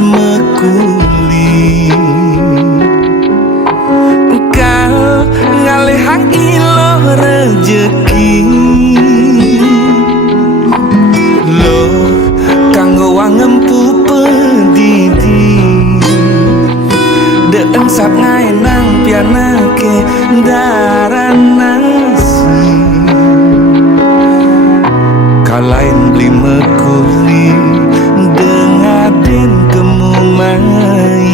mekuli kau ngalihang ilo rejeki lo kanggo wangempu pedidi deeng sak ngaenang pianake daranasi kalain beli mekuli dengaden kemumai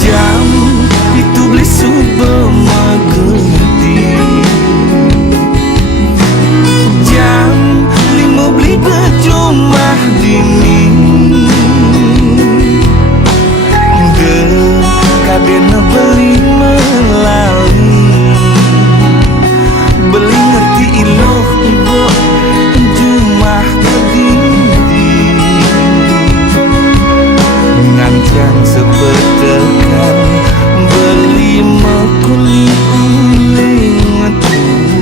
jam itu beli subuh magedi jam 5 beli berjumah dini kadena beli melalui beli ngerti iloh ibu jumah berdiri ngancang sepetekan beli mekuli uling ngetuli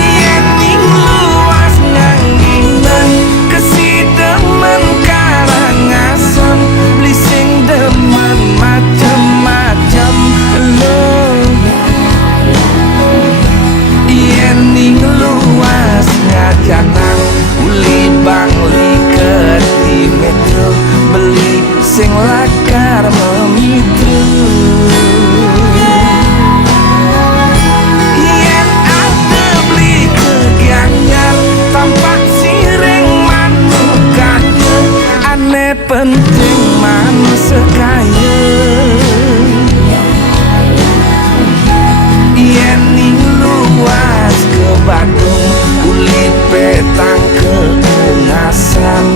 yening luas nganginan kesidemen karangasem beli sing demen macem-macem lo yening luas ngajanang uli bangli di metro beli sing lakar memitru yen ada beli kegianyar tampak siring manukanya aneh penting manusia kaya yening luas ke Bandung uli petang ke Ungasan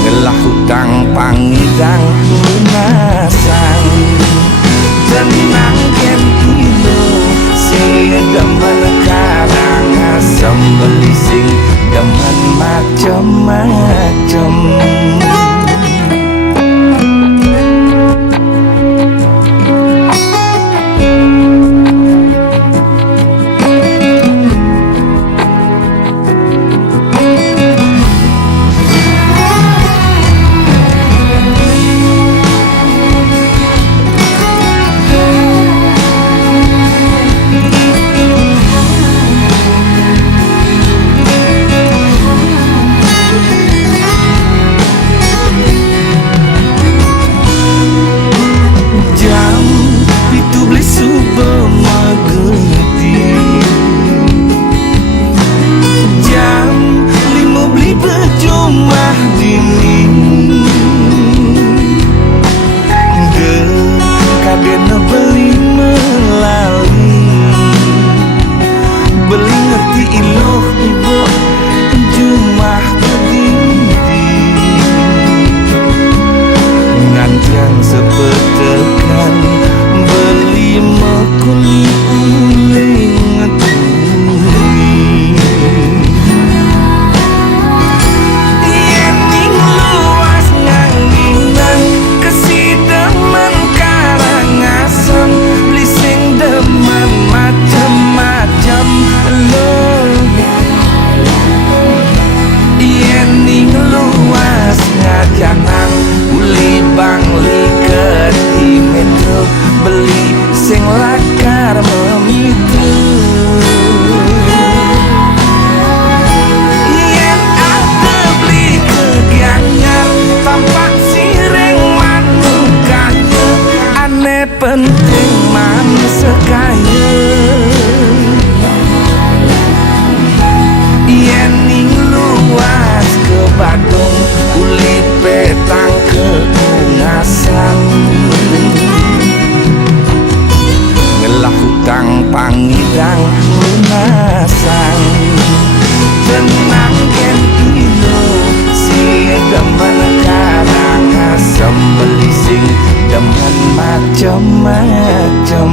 ngelah hutang pangidang lunasan tenang gen ilo demen karangasem beli sing demen macem-macem sepetekan beli mekuli uling ngetuli yening luas nganginan kesidemen karangasem beli sing demen macem-macem lo yening luas ngajanang uli bangli di metro beli sing lakar memitru yen ada beli kegianyar tampak siring manukanya aneh penting manusia kaya yening luas ke Bandung uli petang ke Ungasan ngelah hutang pangidang lunasan tenang gen ilo si demen karangasem beli sing demen macem-macem